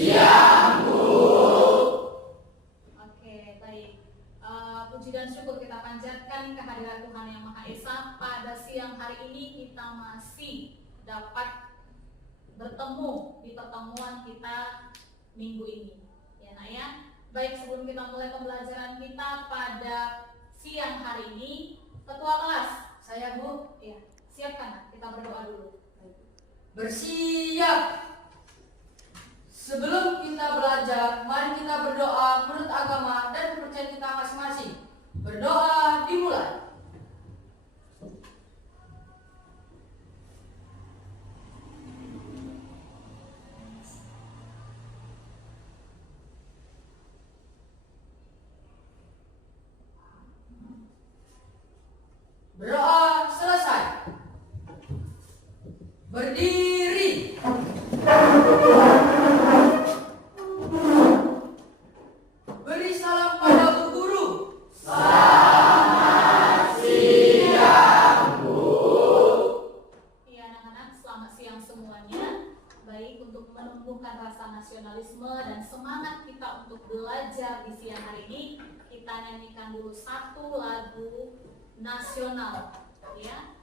Siap, Bu. Oke, baik. Puji dan syukur kita panjatkan kehadirat Tuhan Yang Maha Esa. Pada siang hari ini kita masih dapat bertemu di pertemuan kita minggu ini. Ya, Nak ya. Baik, sebelum kita mulai pembelajaran kita pada siang hari ini, Ketua kelas, saya Bu, ya, siapkan, kita berdoa dulu. Bersiap. Sebelum kita belajar, mari kita berdoa menurut agama dan kepercayaan kita masing-masing. Berdoa dimulai. Berdoa selesai. Berdiri. Beri salam pada Bu Guru. Selamat siang, Bu. Iya anak-anak, selamat siang semuanya. Baik, untuk menumbuhkan rasa nasionalisme dan semangat kita untuk belajar di siang hari ini, kita nyanyikan dulu satu lagu nasional, ya.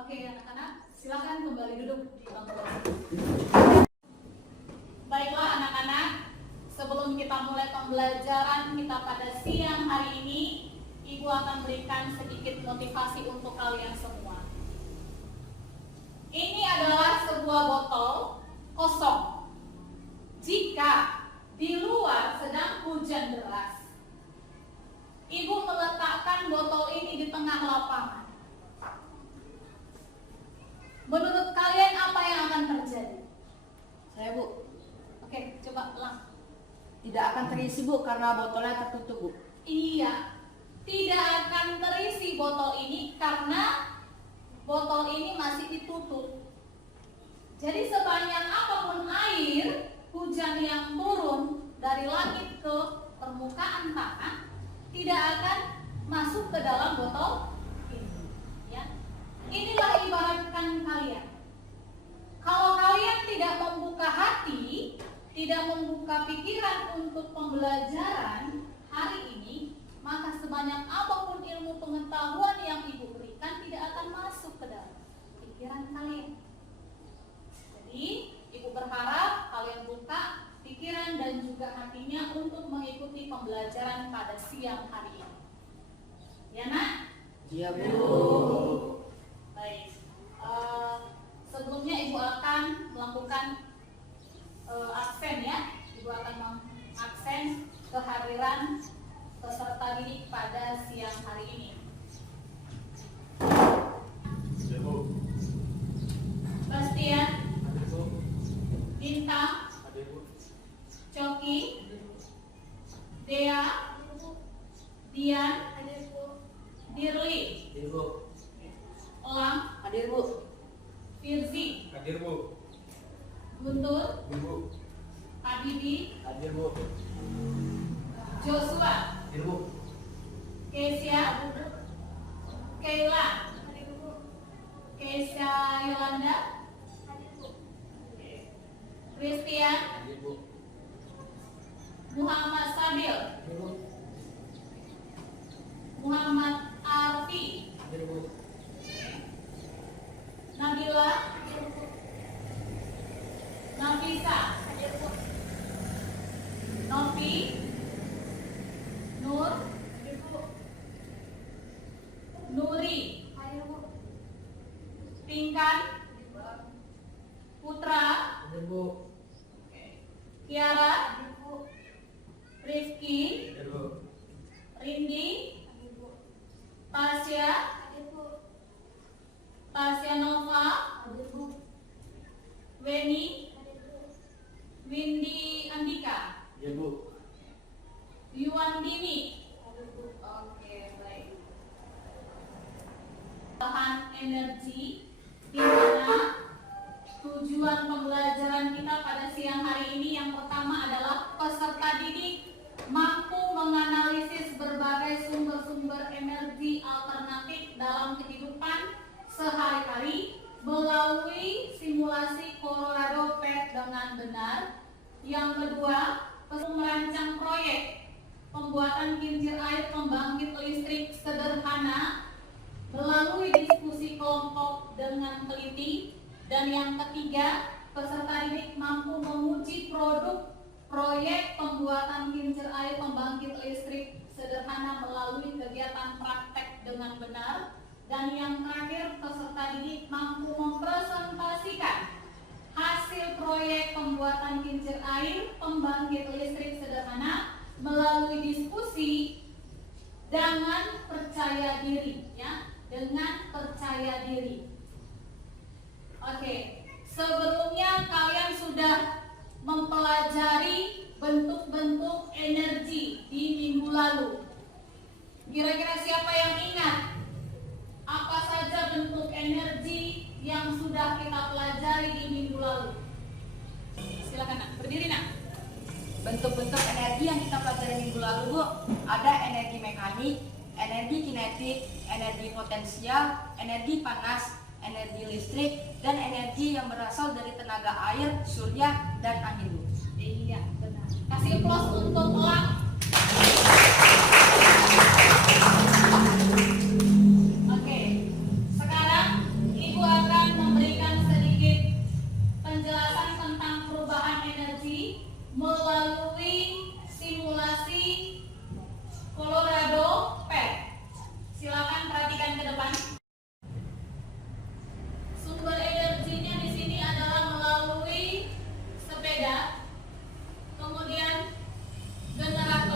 Oke anak-anak, silakan kembali duduk di bangku. Baiklah anak-anak, sebelum kita mulai pembelajaran kita pada siang hari ini, Ibu akan berikan sedikit motivasi untuk kalian semua. Ini adalah sebuah botol kosong. Jika di luar sedang hujan deras, Ibu meletakkan botol ini di tengah lapangan. Menurut kalian apa yang akan terjadi? Saya, Bu. Oke, coba ulang. Tidak akan terisi, Bu, karena botolnya tertutup, Bu. Iya, tidak akan terisi botol ini karena botol ini masih ditutup. Jadi sebanyak apapun air hujan yang turun dari langit ke permukaan tanah tidak akan masuk ke dalam botol ini. Ya. Inilah ibaratkan kalian. Kalau kalian tidak membuka hati, tidak membuka pikiran untuk pembelajaran hari ini, maka sebanyak apapun ilmu pengetahuan yang Ibu berikan tidak akan masuk ke dalam pikiran kalian. Jadi, Ibu berharap kalian buka pikiran dan juga hatinya untuk mengikuti pembelajaran pada siang hari ini. Ya, Nak? Iya, Bu. Baik. Sebelumnya Ibu akan melakukan aksen ya. Ibu akan mengaksen kehadiran Yolanda, Christian, Muhammad Sabil, Muhammad Arfi, Nabila, Nafisa, Novi, Nur, Nuri, Pinkan, Putra, Kiara, Rifki, Rindi, Tasya, Tasya Nova, Weni, Windy Andika, Yuandini. Oke, baik. Bahan energi, di mana tujuan pembelajaran kita pada siang hari ini yang pertama adalah peserta didik mampu menganalisis berbagai sumber-sumber energi alternatif dalam kehidupan sehari-hari melalui simulasi Colorado PET dengan benar. Yang kedua, merancang proyek pembuatan kincir air pembangkit listrik sederhana melalui diskusi kelompok dengan teliti. Dan yang ketiga, peserta didik mampu menguji produk proyek pembuatan kincir air pembangkit listrik sederhana melalui kegiatan praktek dengan benar. Dan yang terakhir, peserta didik mampu mempresentasikan hasil proyek pembuatan kincir air pembangkit listrik sederhana melalui diskusi dengan percaya diri, ya, dengan percaya diri. Oke, sebelumnya kalian sudah mempelajari bentuk-bentuk energi di minggu lalu. Kira-kira siapa yang ingat apa saja bentuk energi yang sudah kita pelajari di minggu lalu? Silakan nak, berdiri nak. Bentuk-bentuk energi yang kita pelajari minggu lalu, Bu, ada energi mekanik, energi kinetik, energi potensial, energi panas, energi listrik, dan energi yang berasal dari tenaga air, surya, dan angin, Bu. Iya, benar. Kasih plus untuk Elang. Oke, sekarang Ibu akan memberikan sedikit penjelasan tentang perubahan energi melalui simulasi Colorado PET. Silakan perhatikan ke depan. Sumber energinya di sini adalah melalui sepeda, kemudian generator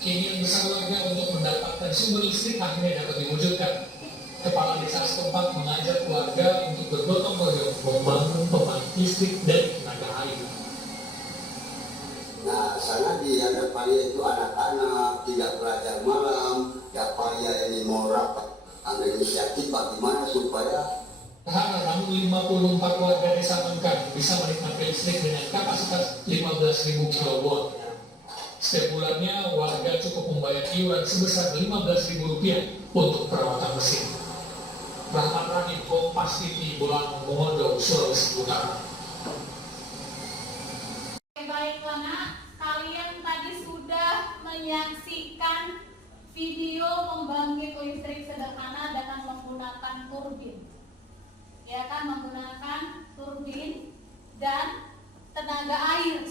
Keinginan besar warga untuk mendapatkan sumber listrik akhirnya dapat diwujudkan. Kepala desa setempat mengajak warga untuk bergotong royong membangun pembangkit listrik dan tenaga air. Nah, sana di hadapannya itu anak-anak tidak belajar malam, dapatnya ini mau rapat, ambil inisiatif bagaimana supaya Namun 54 warga desa Mengkang bisa menikmati listrik dengan kapasitas 15.000 kW. Setiap bulannya warga cukup membayar iuran sebesar Rp15.000 untuk perawatan mesin. Rahmat Rahim, Kompas TV, Bolang, Mongondo, Sulawesi Utara. Baiklah nak, kalian tadi sudah menyaksikan video pembangkit listrik sederhana dengan menggunakan turbin. Ya kan, menggunakan turbin dan tenaga air.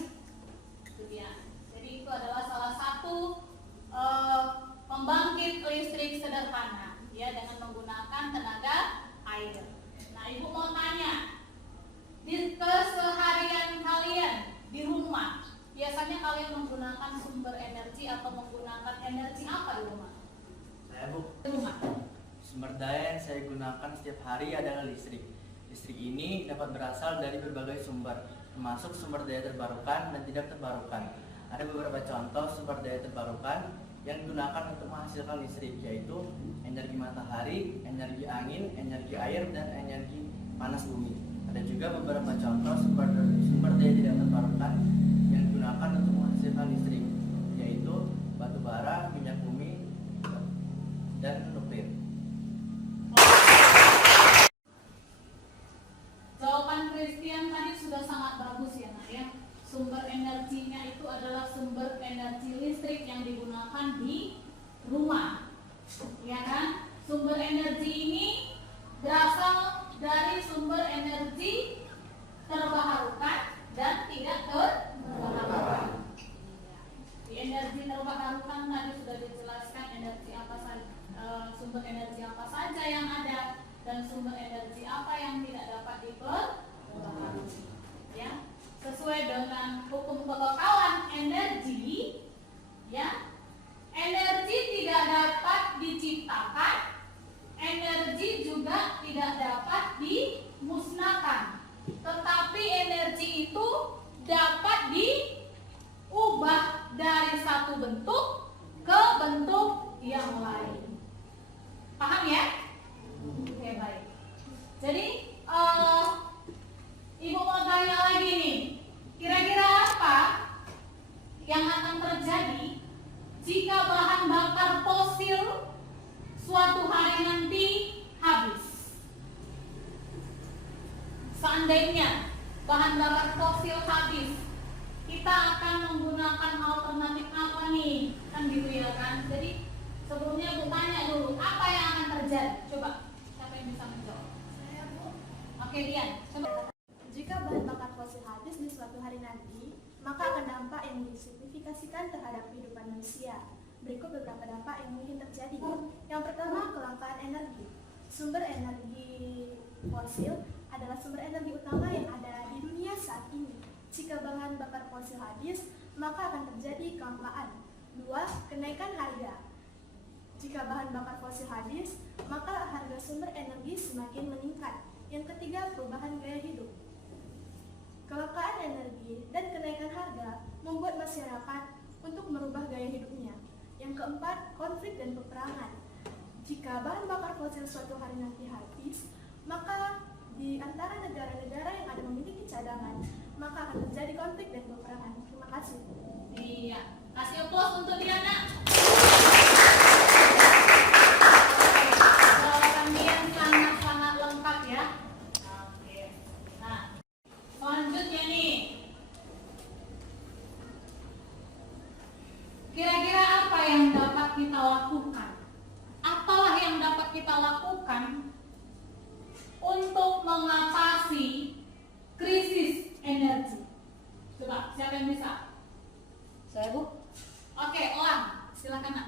Itu dia. Jadi itu adalah salah satu pembangkit listrik sederhana, ya, dengan menggunakan tenaga air. Nah, ibu mau tanya, di keseharian kalian di rumah, biasanya kalian menggunakan sumber energi atau menggunakan energi apa di rumah? Saya Bu, Di rumah. sumber daya yang saya gunakan setiap hari adalah listrik. Listrik ini dapat berasal dari berbagai sumber, termasuk sumber daya terbarukan dan tidak terbarukan. Ada beberapa contoh sumber daya terbarukan yang digunakan untuk menghasilkan listrik, yaitu energi matahari, energi angin, energi air, dan energi panas bumi. Ada juga beberapa contoh sumber daya tidak terbarukan yang digunakan untuk menghasilkan listrik, yaitu batu bara, minyak bumi, dan nuklir. Jawaban Christian tadi sudah sangat bagus ya nak ya. Sumber energinya itu adalah sumber energi listrik yang digunakan di rumah, ya kan? Sumber energi ini berasal dari sumber energi terbarukan dan tidak terbarukan. Di energi terbarukan tadi sudah dijelaskan energi apa saja, sumber energi apa saja yang ada, dan sumber energi apa yang tidak dapat diperbaharui. Ya, sesuai dengan hukum kekekalan energi, ya, energi tidak dapat diciptakan, energi juga tidak dapat dimusnahkan, tetapi energi itu dapat diubah dari satu bentuk ke bentuk yang lain. Paham ya? Oke, baik. Jadi Ibu mau tanya lagi nih, kira-kira apa yang akan terjadi jika bahan bakar fosil suatu hari nanti habis? Seandainya bahan bakar fosil habis, kita akan menggunakan alternatif apa nih? Kan gitu ya kan? Jadi sebelumnya Bu tanya dulu, apa yang akan terjadi? Coba, siapa yang bisa menjawab? Saya Bu. Oke, Dian. Coba. Jika bahan bakar fosil habis di suatu hari nanti, maka akan dampak yang disignifikasikan terhadap kehidupan manusia. Berikut beberapa dampak yang mungkin terjadi. Yang pertama, kelangkaan energi. Sumber energi fosil adalah sumber energi utama yang ada di dunia saat ini. Jika bahan bakar fosil habis, maka akan terjadi kelangkaan. 2. Kenaikan harga. Jika bahan bakar fosil habis, maka harga sumber energi semakin meningkat. Yang ketiga, perubahan gaya hidup. Kelangkaan energi dan kenaikan harga membuat masyarakat untuk merubah gaya hidupnya. Yang keempat, konflik dan peperangan. Jika bahan bakar fosil suatu hari nanti habis, maka di antara negara-negara yang ada memiliki cadangan, maka akan terjadi konflik dan peperangan. Terima kasih. Iya, kasih aplaus untuk Diana. Jawaban Dian sangat-sangat lengkap ya. Oke. Nah, selanjutnya nih, kira-kira apa yang dapat kita lakukan? Apalah yang dapat kita lakukan untuk mengatasi krisis energi? Coba, siapa yang bisa? Saya Bu, Oke, Elang, silakan nak.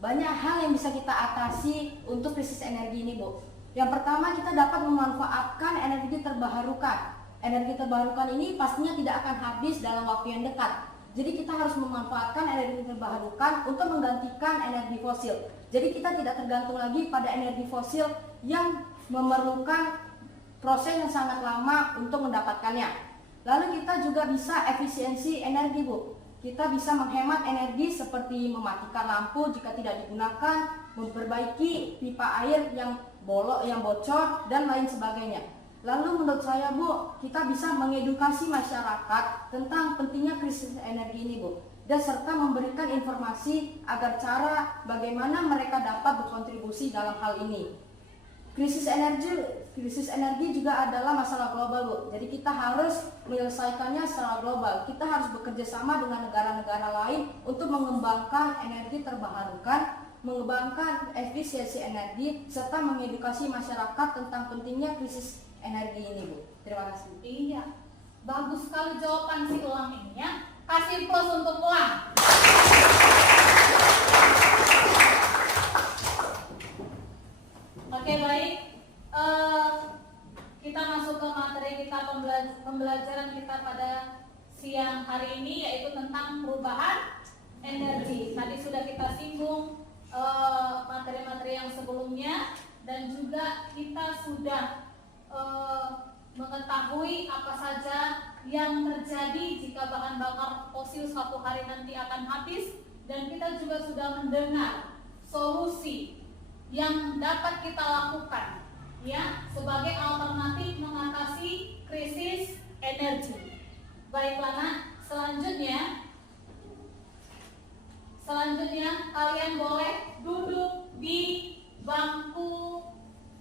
banyak hal yang bisa kita atasi untuk krisis energi ini Bu. Yang pertama, kita dapat memanfaatkan energi terbarukan. Energi terbarukan ini pastinya tidak akan habis dalam waktu yang dekat. Jadi kita harus memanfaatkan energi terbarukan untuk menggantikan energi fosil. Jadi kita tidak tergantung lagi pada energi fosil yang memerlukan proses yang sangat lama untuk mendapatkannya. Lalu kita juga bisa efisiensi energi, Bu. Kita bisa menghemat energi seperti mematikan lampu jika tidak digunakan, memperbaiki pipa air yang bocor, dan lain sebagainya. Lalu menurut saya, Bu, kita bisa mengedukasi masyarakat tentang pentingnya krisis energi ini, Bu, dan serta memberikan informasi agar cara bagaimana mereka dapat berkontribusi dalam hal ini. Krisis energi juga adalah masalah global, Bu. Jadi kita harus menyelesaikannya secara global. Kita harus bekerja sama dengan negara-negara lain untuk mengembangkan energi terbarukan, mengembangkan efisiensi energi, serta mengedukasi masyarakat tentang pentingnya krisis energi ini, Bu. Terima kasih. Iya, bagus sekali jawaban si Elang ini ya. Kasih plus untuk Elang. Oke, baik. Kita masuk ke materi kita pembelajaran kita pada siang hari ini, yaitu tentang perubahan energi. Tadi sudah kita singgung materi-materi yang sebelumnya, dan juga kita sudah mengetahui apa saja yang terjadi jika bahan bakar fosil suatu hari nanti akan habis, dan kita juga sudah mendengar solusi yang dapat kita lakukan ya sebagai alternatif mengatasi krisis energi. Baiklah, Nak, selanjutnya kalian boleh duduk di bangku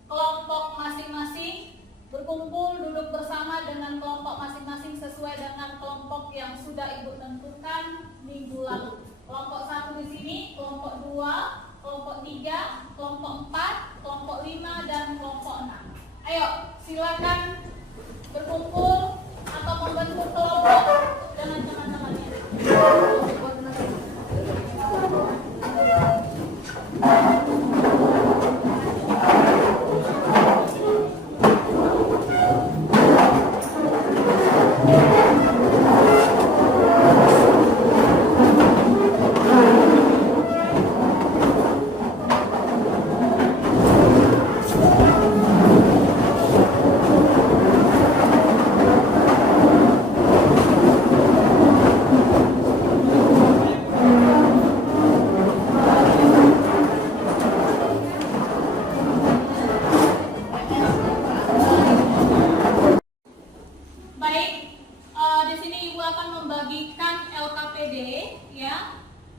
kelompok masing-masing, berkumpul duduk bersama dengan kelompok masing-masing sesuai dengan kelompok yang sudah Ibu tentukan minggu lalu. Kelompok 1 di sini, kelompok 2, kelompok 3, kelompok 4, kelompok 5, dan kelompok 6. Ayo, silakan berkumpul atau membentuk kelompok dengan teman-temannya.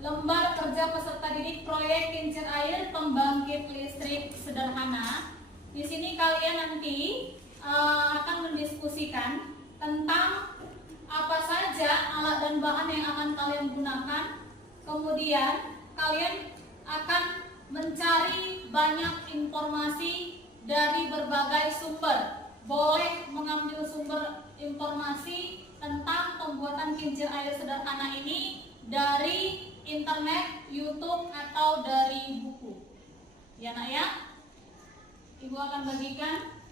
Lembar kerja peserta didik proyek kincir air pembangkit listrik sederhana. Di sini kalian nanti akan mendiskusikan tentang apa saja alat dan bahan yang akan kalian gunakan. Kemudian kalian akan mencari banyak informasi dari berbagai sumber. Boleh mengambil sumber informasi tentang pembuatan kincir air sederhana ini dari internet, YouTube, atau dari buku. Ya, Nak ya? Ibu akan bagikan.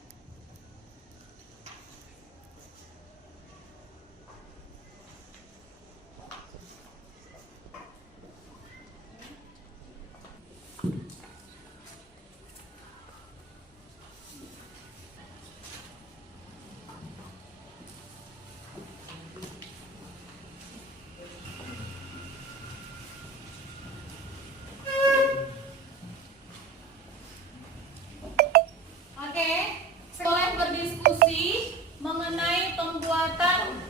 Setelah berdiskusi mengenai pembuatan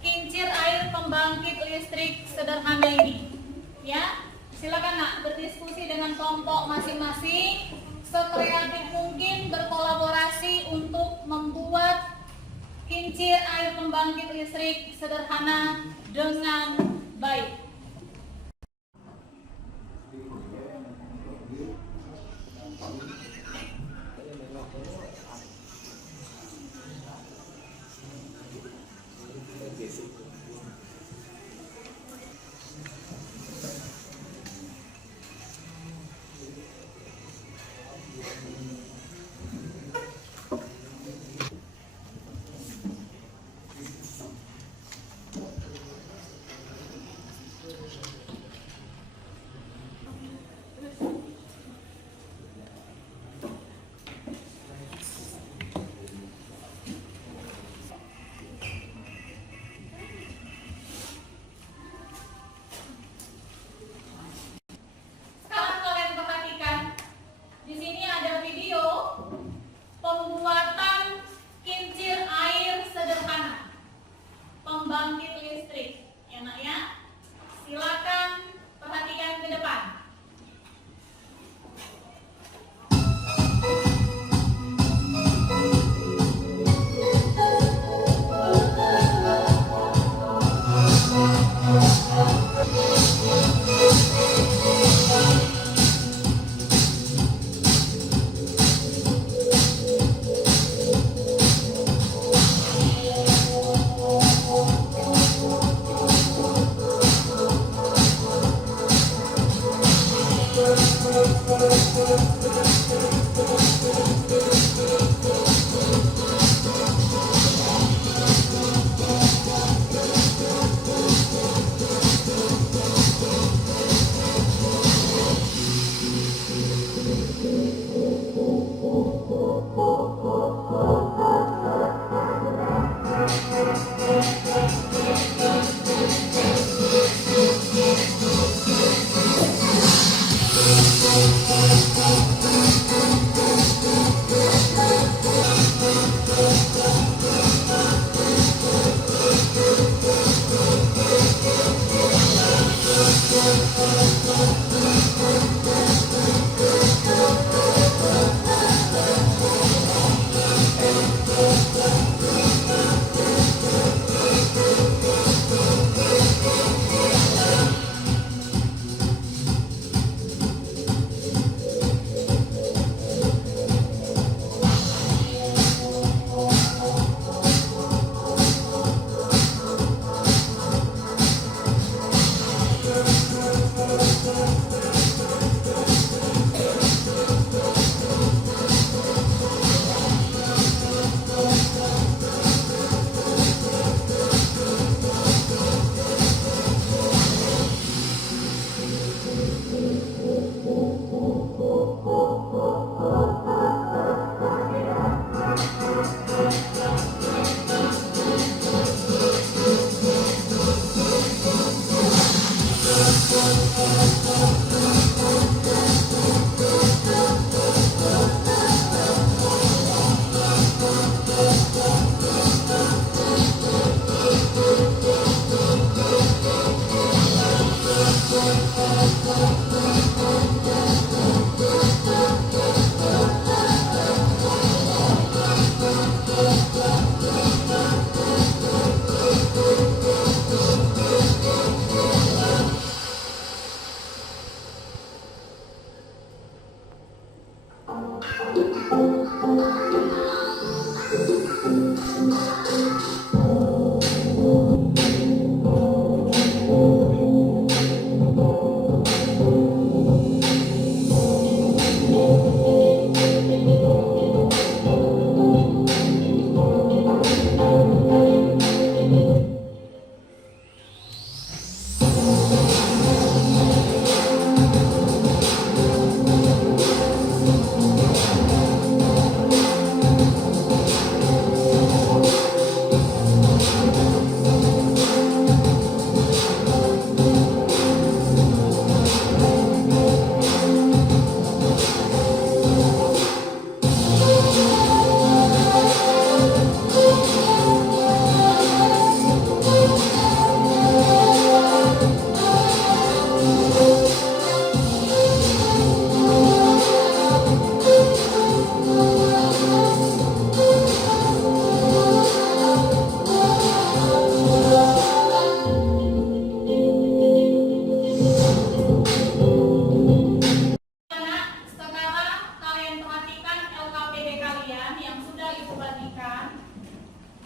kincir air pembangkit listrik sederhana ini, ya, silakan Nak berdiskusi dengan kelompok masing-masing, sekreatif mungkin berkolaborasi untuk membuat kincir air pembangkit listrik sederhana dengan baik. pembangkit listrik. Ya nak ya, silakan perhatikan ke depan.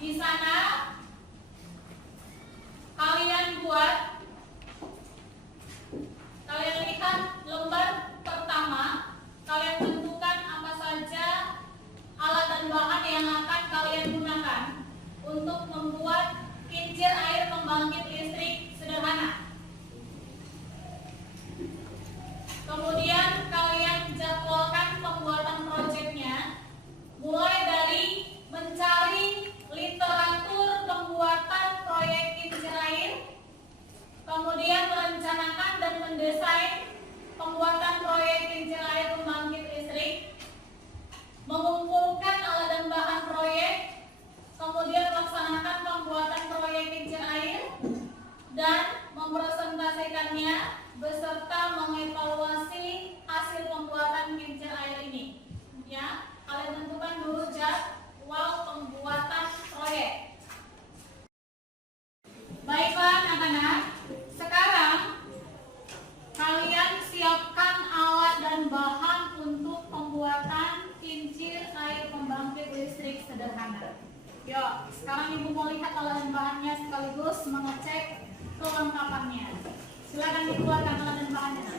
Di sana kalian lihat lembar pertama, kalian tentukan apa saja alat dan bahan yang akan kalian gunakan untuk membuat kincir air pembangkit listrik sederhana. Kemudian kalian jadwalkan pembuatan proyeknya, mulai dari mencari literatur pembuatan proyek kincir air, kemudian merencanakan dan mendesain pembuatan proyek kincir air pembangkit listrik, mengumpulkan alat dan bahan proyek, kemudian melaksanakan pembuatan proyek kincir air, Silakan dikeluarkan alat dan bahannya.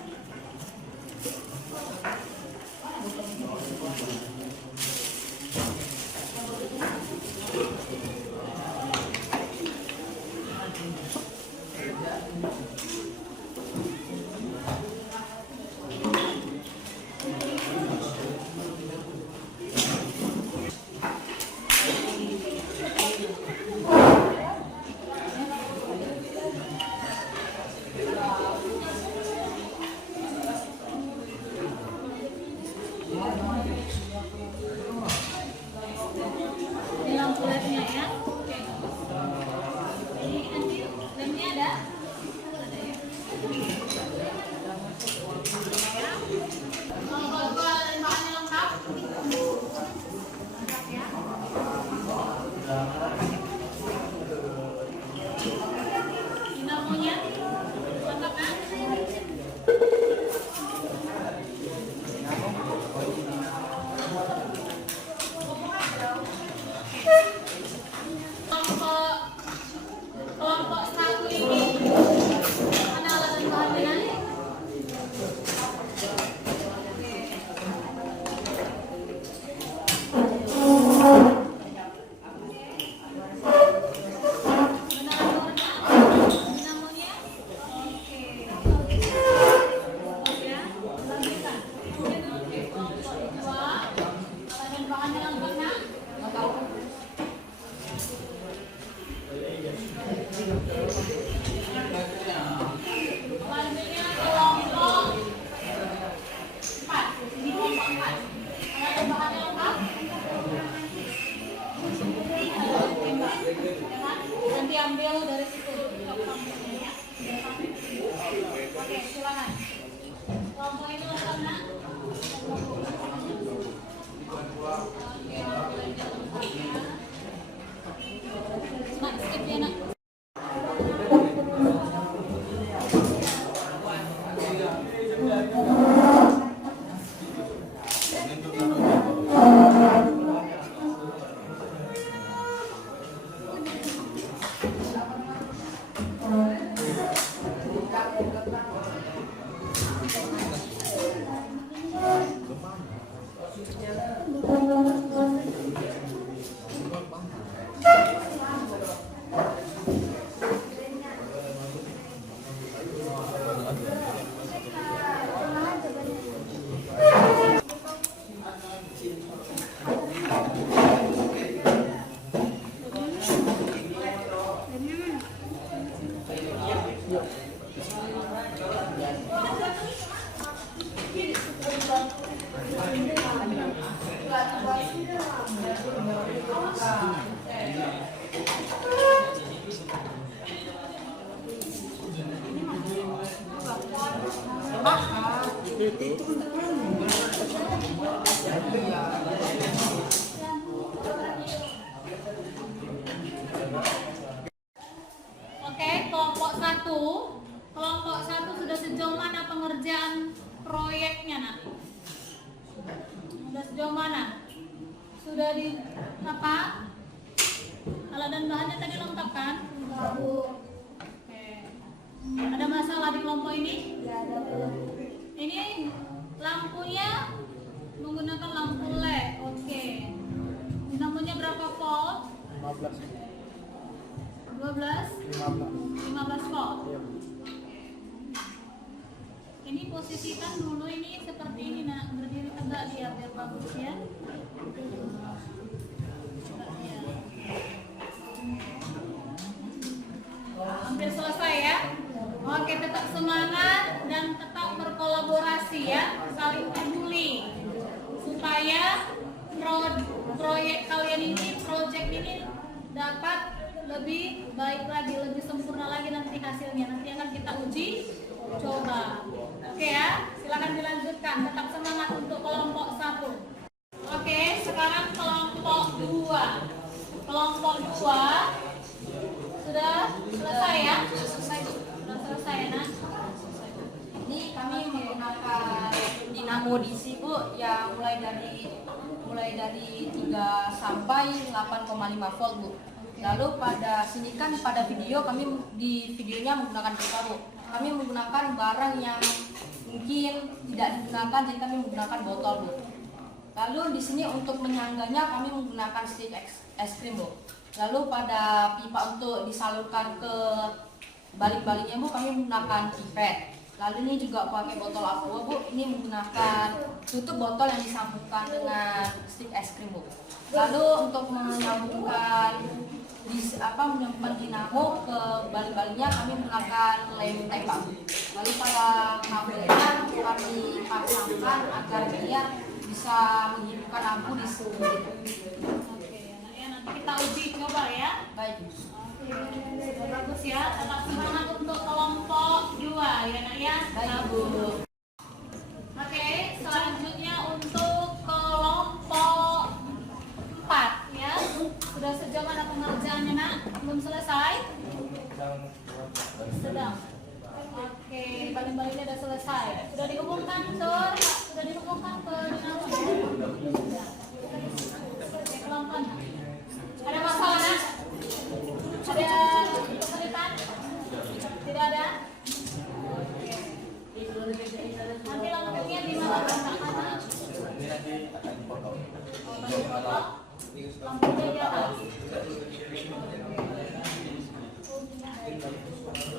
Ini lampu LED-nya ya. Oke. Ini nanti lemnya ada. Ada ya. Kalau alat dan bahannya lengkap. Lengkap ya. Dinamonya lengkap kan? Kelompok satu ini mana alat dan bahannya? Dinamonya? Oke. Ya, lanjutkan. Kelompok dua, alat dan bahannya lengkap kan? Selanjutnya kelompok 4. Ini kelompok 4. Alat dan bahannya lengkap. Nanti ambil dari situ. Oke, silakan. Kelompok ini lengkap nak? Oke, ambil lengkap ya. Nak, skip ya nak. Oke, kelompok 1. Kelompok 1 sudah sejauh mana pengerjaan proyeknya nak? Sudah sejauh mana? Sudah di apa? Alat dan bahannya tadi lengkap kan? Oke. Ada masalah di kelompok ini? Ini lampunya menggunakan lampu LED. Oke. Dinamonya berapa volt? 15 volt. Ini posisikan dulu ini seperti ini nak, berdiri tegak dia biar bagus ya. Hampir selesai ya. Oke, tetap semangat dan tetap berkolaborasi ya, saling peduli supaya proyek kalian ini, project ini dapat lebih baik lagi, lebih sempurna lagi nanti hasilnya. Nanti akan kita uji coba. Oke ya, silakan dilanjutkan. Tetap semangat untuk kelompok 1. Oke, sekarang kelompok 2. Kelompok 2 sudah selesai ya? Sudah selesai ya, Nak? Ini kami menggunakan dinamo DC Bu yang mulai dari 3 sampai 8,5 volt Bu. Lalu pada sini kan pada video kami di videonya menggunakan pipa Bu. kami menggunakan barang yang mungkin tidak digunakan, jadi kami menggunakan botol, Bu. Lalu di sini untuk menyangganya kami menggunakan stick es krim, Bu. Lalu pada pipa untuk disalurkan ke balik-baliknya, Bu, kami menggunakan pipet. Lalu ini juga pakai botol aqua, Bu. Ini menggunakan tutup botol yang disambungkan dengan stick es krim, Bu. Lalu untuk menyambungkan menyambungkan dinamo ke balik-baliknya kami menggunakan lem tembak. Lalu pada kabelnya kami pasangkan agar dia bisa menghidupkan lampu di sini. Oke, ya, nanti kita uji coba ya. Baik. Sudah bagus ya. Tetap semangat untuk kelompok 2 ya nak ya. Baik, Bu. Oke, selanjutnya untuk kelompok 4 ya. Sudah sejauh mana pengerjaannya nak? Belum selesai? Sedang. Oke, balik-baliknya sudah selesai. Sudah diumumkan Sur? Sudah diumumkan ke dinamo? Sudah. Oke, kelompok. Ada masalah nak? Ada kesulitan? Tidak ada? Oke. Nanti lampunya di mana letakkannya? Lampunya di atas.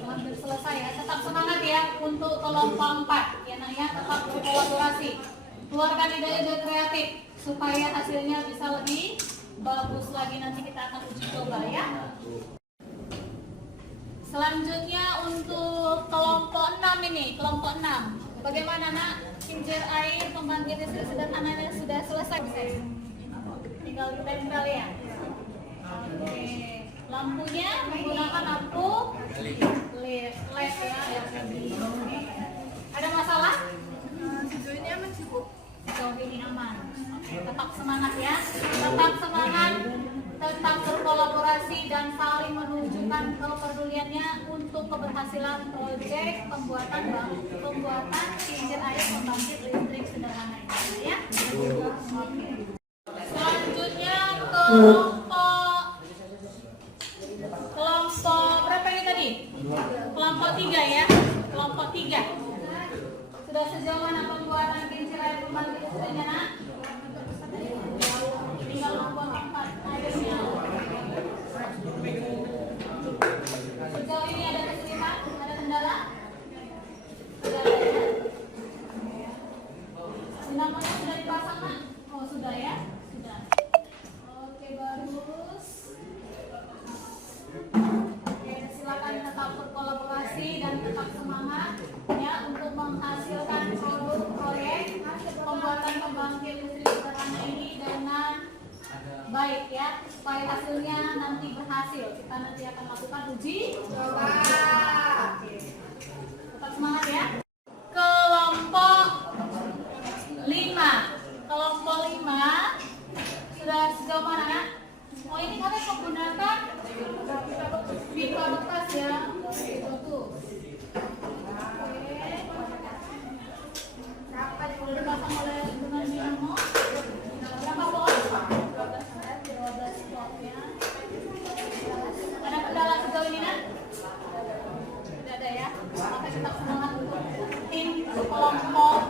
Hampir selesai ya. Tetap semangat ya untuk kelompok 4 ya nak ya. Tetap berkolaborasi. Keluarkan ide-ide kreatif supaya hasilnya bisa lebih bagus lagi. Nanti kita akan uji coba ya. Selanjutnya untuk kelompok 6 ini, kelompok 6. Bagaimana nak? Kincir air pembangkit listrik sederhananya sudah selesai. Tinggal ditempel ya. Oke. Lampunya menggunakan lampu LED ya. Ada masalah? Sejauh ini aman sih, Bu. Sejauh ini aman. Oke, tetap semangat ya. Tetap semangat, tetap berkolaborasi dan saling menunjukkan kepeduliannya untuk keberhasilan proyek pembuatan kincir air pembangkit listrik sederhana ini ya. Oke. Selanjutnya kelompok berapa ini tadi? Kelompok 3 ya. Kelompok 3. Sudah sejauh mana pembuatan kincir air pembangkit listriknya nak? Tinggal membuat 4 airnya. Sejauh ini ada kesulitan? Ada kendala? Tidak ada ya? Dinamonya sudah dipasang nak? Oh sudah ya? Sudah. Oke bagus. Oke silakan tetap berkolaborasi dan tetap semangat ya untuk menghasilkan produk proyek pembuatan pembangkit listrik sederhana ini dengan baik ya, supaya hasilnya nanti berhasil. Kita nanti akan lakukan uji coba. Oke. Tetap semangat ya. Kelompok 5. Kelompok 5 sudah sejauh mana nak? Oh ini kalian menggunakan pipa bekas ya. Itu tuh. Berapa dipasang oleh dengan dinamo? Berapa volt? 12 volt ya. Ada kendala sejauh ini nak? Tidak ada ya. Maka tetap semangat untuk tim kelompok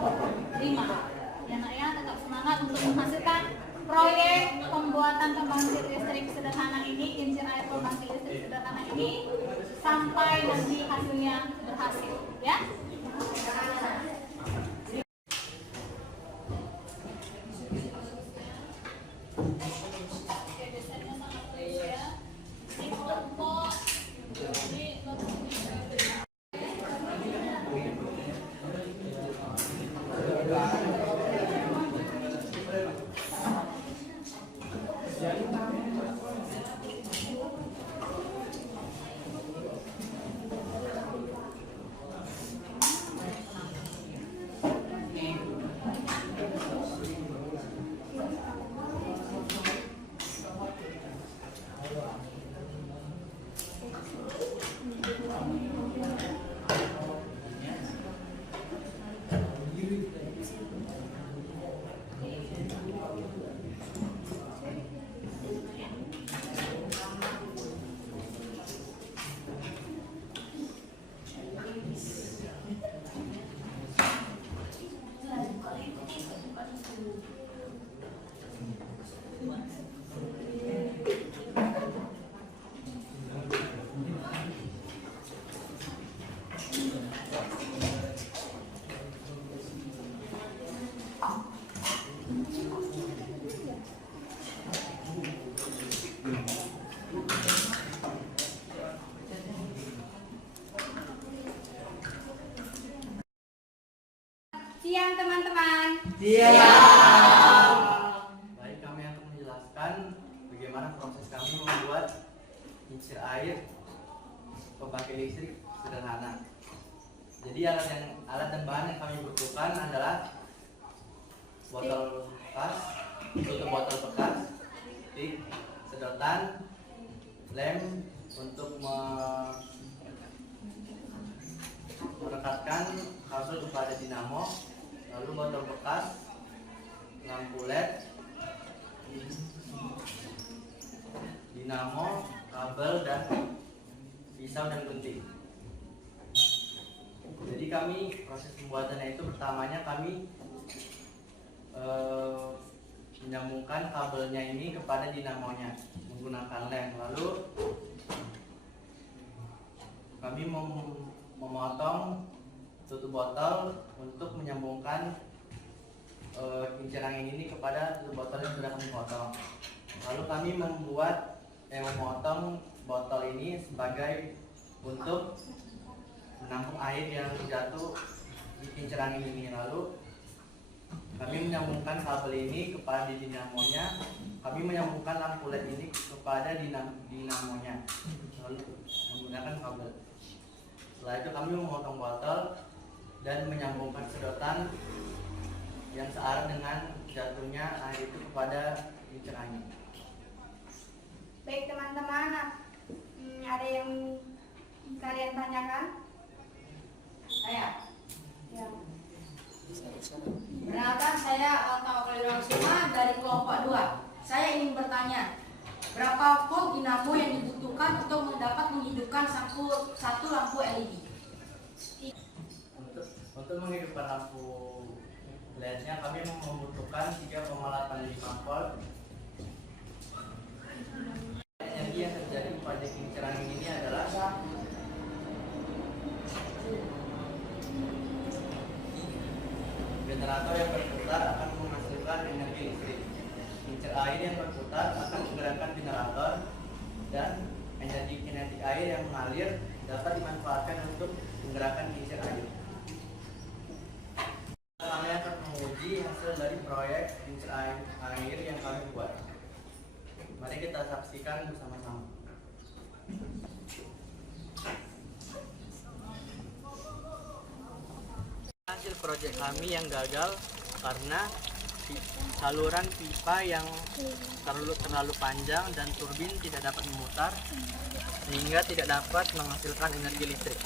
5. Ya nak ya, tetap semangat untuk menghasilkan proyek pembuatan pembangkit listrik sederhana ini, kincir air pembangkit listrik sederhana ini sampai nanti hasilnya berhasil ya. Oke, desainnya sangat baik ya. Ini kelompok ini siang teman-teman. Baik, kami akan menjelaskan bagaimana proses kami membuat kincir air pembangkit listrik sederhana. Jadi alat dan bahan yang kami butuhkan adalah botol bekas, tutup botol bekas, stick, sedotan, lem untuk merekatkan kabel kepada dinamo, lalu botol bekas, lampu LED, dinamo, kabel, dan pisau dan gunting. Jadi kami proses pembuatannya itu pertamanya kami menyambungkan kabelnya ini kepada dinamonya menggunakan lem. Lalu kami memotong tutup botol untuk menyambungkan kincir angin ini kepada tutup botol yang sudah kami potong. Lalu kami memotong botol ini sebagai untuk menampung air yang jatuh di kincir angin ini. Lalu kami menyambungkan kabel ini kepada dinamonya. Kami menyambungkan lampu LED ini kepada dinamonya, lalu menggunakan kabel. Setelah itu kami memotong botol dan menyambungkan sedotan yang searah dengan jatuhnya air itu kepada kincir angin. Baik teman-teman, ada yang kalian tanyakan? Saya. Ya. Perkenalkan, saya Tawakal Suma dari kelompok 2. Saya ingin bertanya, berapa volt dinamo yang dibutuhkan untuk menghidupkan satu lampu LED? Untuk menghidupkan lampu LED-nya kami membutuhkan 3,85 volt. Energi yang terjadi pada kincir angin ini adalah generator yang berputar akan menghasilkan energi listrik. Kincir air yang berputar akan menggerakkan generator, dan energi kinetik air yang mengalir dapat dimanfaatkan untuk menggerakkan kincir air. Kami akan menguji hasil dari proyek kincir air yang kami buat. Mari kita saksikan bersama-sama. Hasil proyek kami yang gagal karena saluran pipa yang terlalu panjang dan turbin tidak dapat memutar sehingga tidak dapat menghasilkan energi listrik.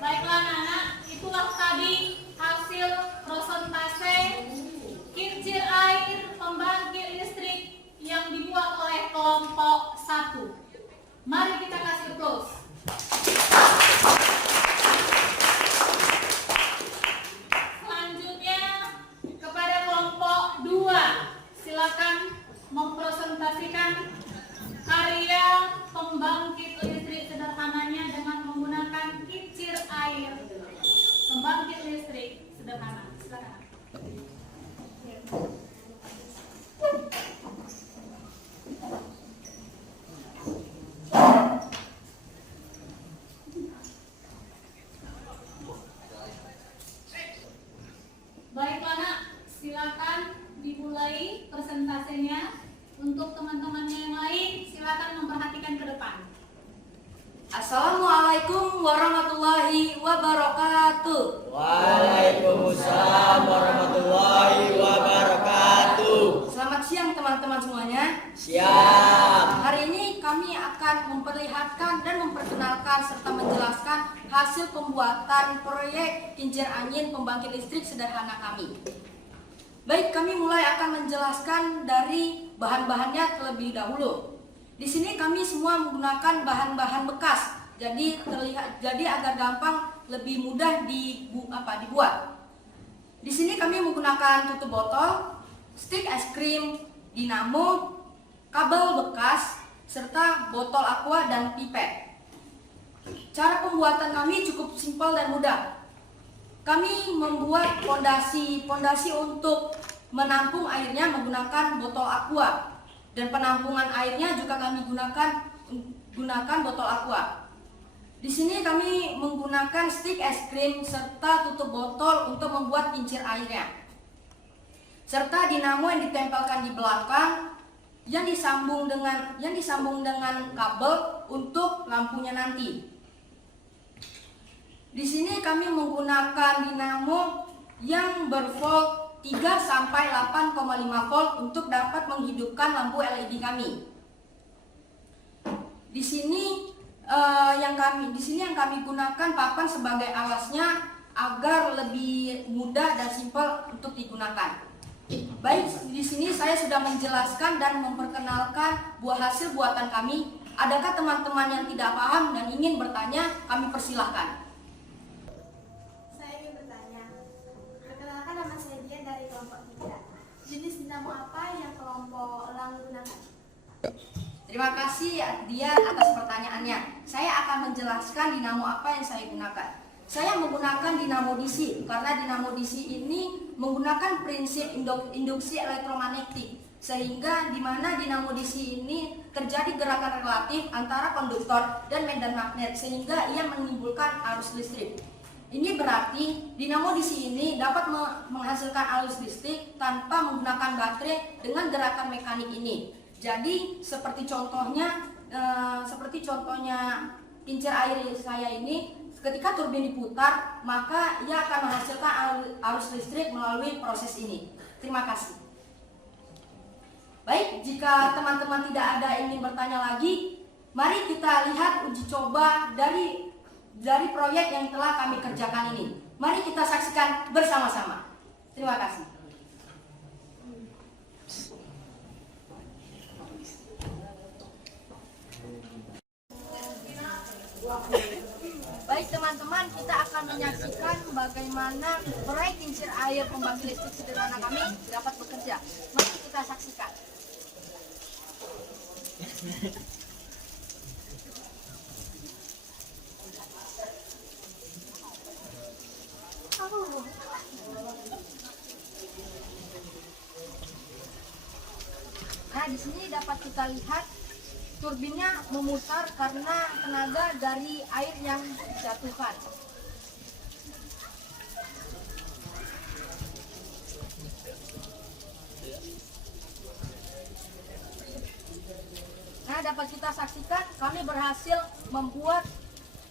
Baiklah anak-anak, itulah tadi hasil prosentase kincir air pembangkit listrik yang dibuat oleh kelompok 1. Mari kita kasih applause. Selanjutnya kepada kelompok 2, silakan mempresentasikan karya pembangkit listrik sederhananya dengan menggunakan kincir air pembangkit listrik sederhana. Silakan. Baiklah nak, silakan dimulai presentasenya. Untuk teman-teman yang lain, silakan memperhatikan ke depan. Assalamualaikum warahmatullahi wabarakatuh. Waalaikumsalam warahmatullahi wabarakatuh. Selamat siang teman-teman semuanya. Siap. Hari ini kami akan memperlihatkan dan memperkenalkan serta menjelaskan hasil pembuatan proyek kincir angin pembangkit listrik sederhana kami. Baik, kami mulai akan menjelaskan dari bahan-bahannya terlebih dahulu. Di sini kami semua menggunakan bahan-bahan bekas, jadi agar gampang lebih mudah dibuat. Di sini kami menggunakan tutup botol, stik es krim, dinamo, kabel bekas, serta botol aqua dan pipet. Cara pembuatan kami cukup simpel dan mudah. Kami membuat pondasi untuk menampung airnya menggunakan botol aqua, dan penampungan airnya juga kami gunakan botol aqua. Di sini kami menggunakan stik es krim serta tutup botol untuk membuat kincir airnya, serta dinamo yang ditempelkan di belakang yang disambung dengan kabel untuk lampunya nanti. Di sini kami menggunakan dinamo yang bervolt 3 sampai 8,5 volt untuk dapat menghidupkan lampu LED kami. Di sini yang kami gunakan papan sebagai alasnya agar lebih mudah dan simpel untuk digunakan. Baik, di sini saya sudah menjelaskan dan memperkenalkan buah hasil buatan kami. Adakah teman-teman yang tidak paham dan ingin bertanya? Kami persilahkan. Saya ingin bertanya. Perkenalkan, nama saya Dian dari kelompok 3. Jenis dinamo apa yang kelompok elang gunakan? Terima kasih Dian atas pertanyaannya. Saya akan menjelaskan dinamo apa yang saya gunakan. Saya menggunakan dinamo DC karena dinamo DC ini menggunakan prinsip induksi elektromagnetik, sehingga di mana dinamo DC ini terjadi gerakan relatif antara konduktor dan medan magnet sehingga ia menimbulkan arus listrik. Ini berarti dinamo DC ini dapat menghasilkan arus listrik tanpa menggunakan baterai dengan gerakan mekanik ini. Jadi seperti contohnya kincir air saya ini, ketika turbin diputar maka ia akan menghasilkan arus listrik melalui proses ini. Terima kasih. Baik, jika teman-teman tidak ada yang ingin bertanya lagi, mari kita lihat uji coba dari proyek yang telah kami kerjakan ini. Mari kita saksikan bersama-sama. Terima kasih. Baik teman-teman, kita akan menyaksikan bagaimana proyek kincir air pembangkit listrik sederhana kami dapat bekerja. Mari kita saksikan. Nah, di sini dapat kita lihat turbinnya memutar karena tenaga dari air yang dijatuhkan. Nah, dapat kita saksikan kami berhasil membuat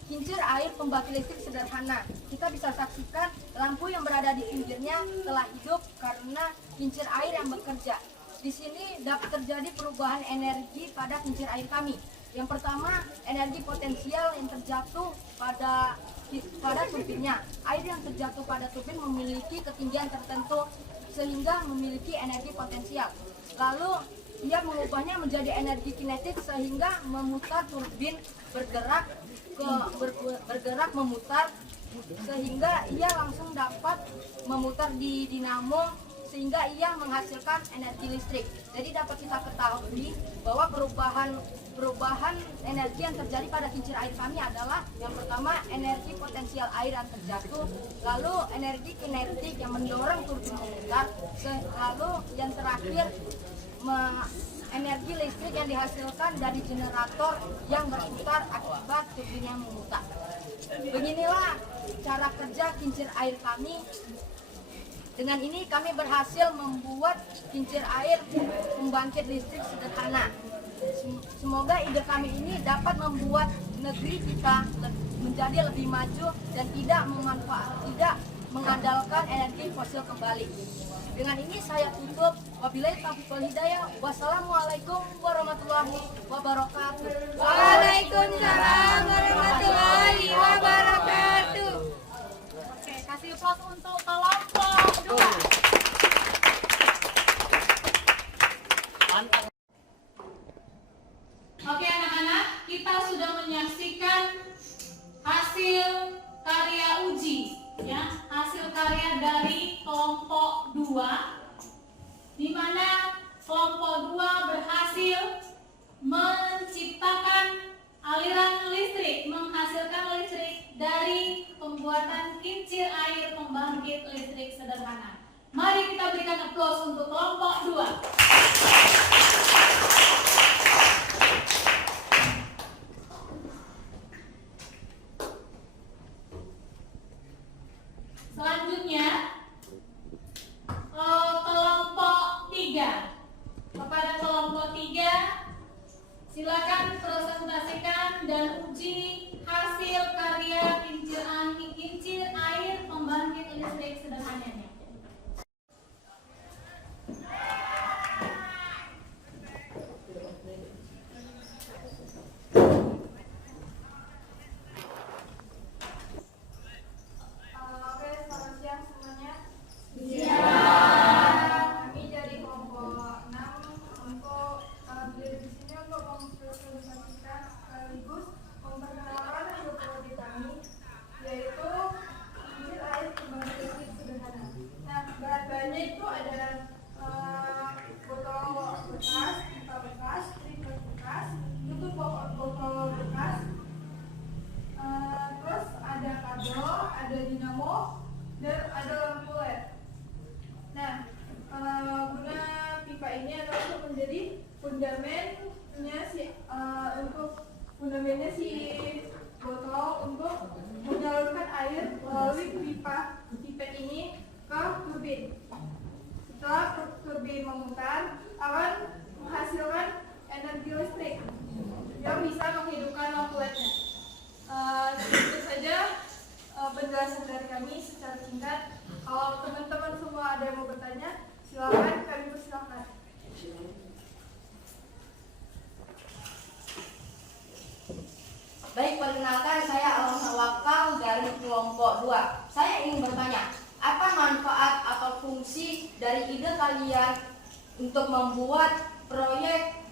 kincir air pembangkit listrik sederhana. Kita bisa saksikan lampu yang berada di pinggirnya telah hidup karena kincir air yang bekerja. Di sini dapat terjadi perubahan energi pada kincir air kami. Yang pertama, energi potensial yang terjatuh pada turbinnya. Air yang terjatuh pada turbin memiliki ketinggian tertentu sehingga memiliki energi potensial. Lalu ia mengubahnya menjadi energi kinetik sehingga memutar turbin bergerak memutar sehingga ia langsung dapat memutar di dinamo sehingga ia menghasilkan energi listrik. Jadi dapat kita ketahui bahwa perubahan energi yang terjadi pada kincir air kami adalah yang pertama energi potensial air yang terjatuh, lalu energi kinetik yang mendorong turbin memutar, lalu yang terakhir energi listrik yang dihasilkan dari generator yang berputar akibat turbin yang memutar. Beginilah cara kerja kincir air kami. Dengan ini kami berhasil membuat kincir air pembangkit listrik sederhana. Semoga ide kami ini dapat membuat negeri kita menjadi lebih maju dan tidak mengandalkan energi fosil kembali. Dengan ini saya tutup. Wabillahi taufiq wal hidayah. Wassalamualaikum warahmatullahi wabarakatuh. Waalaikumsalam warahmatullahi wabarakatuh. Oke, kasih aplaus untuk kelompok 2. Oke anak-anak, kita sudah menyaksikan hasil karya uji, ya, hasil karya dari kelompok 2, di mana kelompok 2 berhasil menciptakan aliran listrik, menghasilkan listrik dari pembuatan kincir air pembangkit listrik sederhana. Mari kita berikan aplaus untuk kelompok 2. penjelasan dari kami secara singkat. Kalau teman-teman semua ada yang mau bertanya, silakan, kami persilakan. Baik, perkenalkan saya Alam Tawakal dari kelompok 2. Saya ingin bertanya, apa manfaat atau fungsi dari ide kalian untuk membuat proyek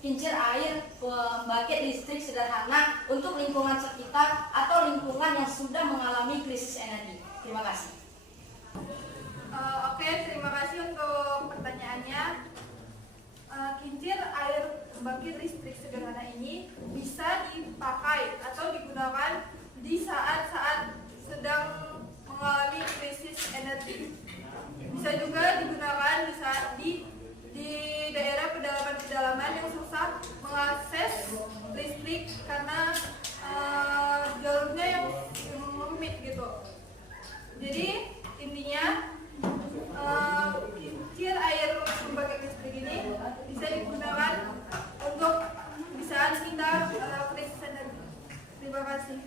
kincir air pembangkit listrik sederhana untuk lingkungan sekitar atau lingkungan yang sudah mengalami krisis energi? Terima kasih. Oke, terima kasih untuk pertanyaannya. Kincir air pembangkit listrik sederhana ini bisa dipakai atau digunakan di saat-saat sedang mengalami krisis energi. Bisa juga digunakan di saat di daerah pedalaman-pedalaman yang susah mengakses listrik karena jalurnya yang rumit gitu. Jadi intinya kincir air pembangkit listrik ini bisa digunakan untuk di saat kita krisis energi. Terima kasih.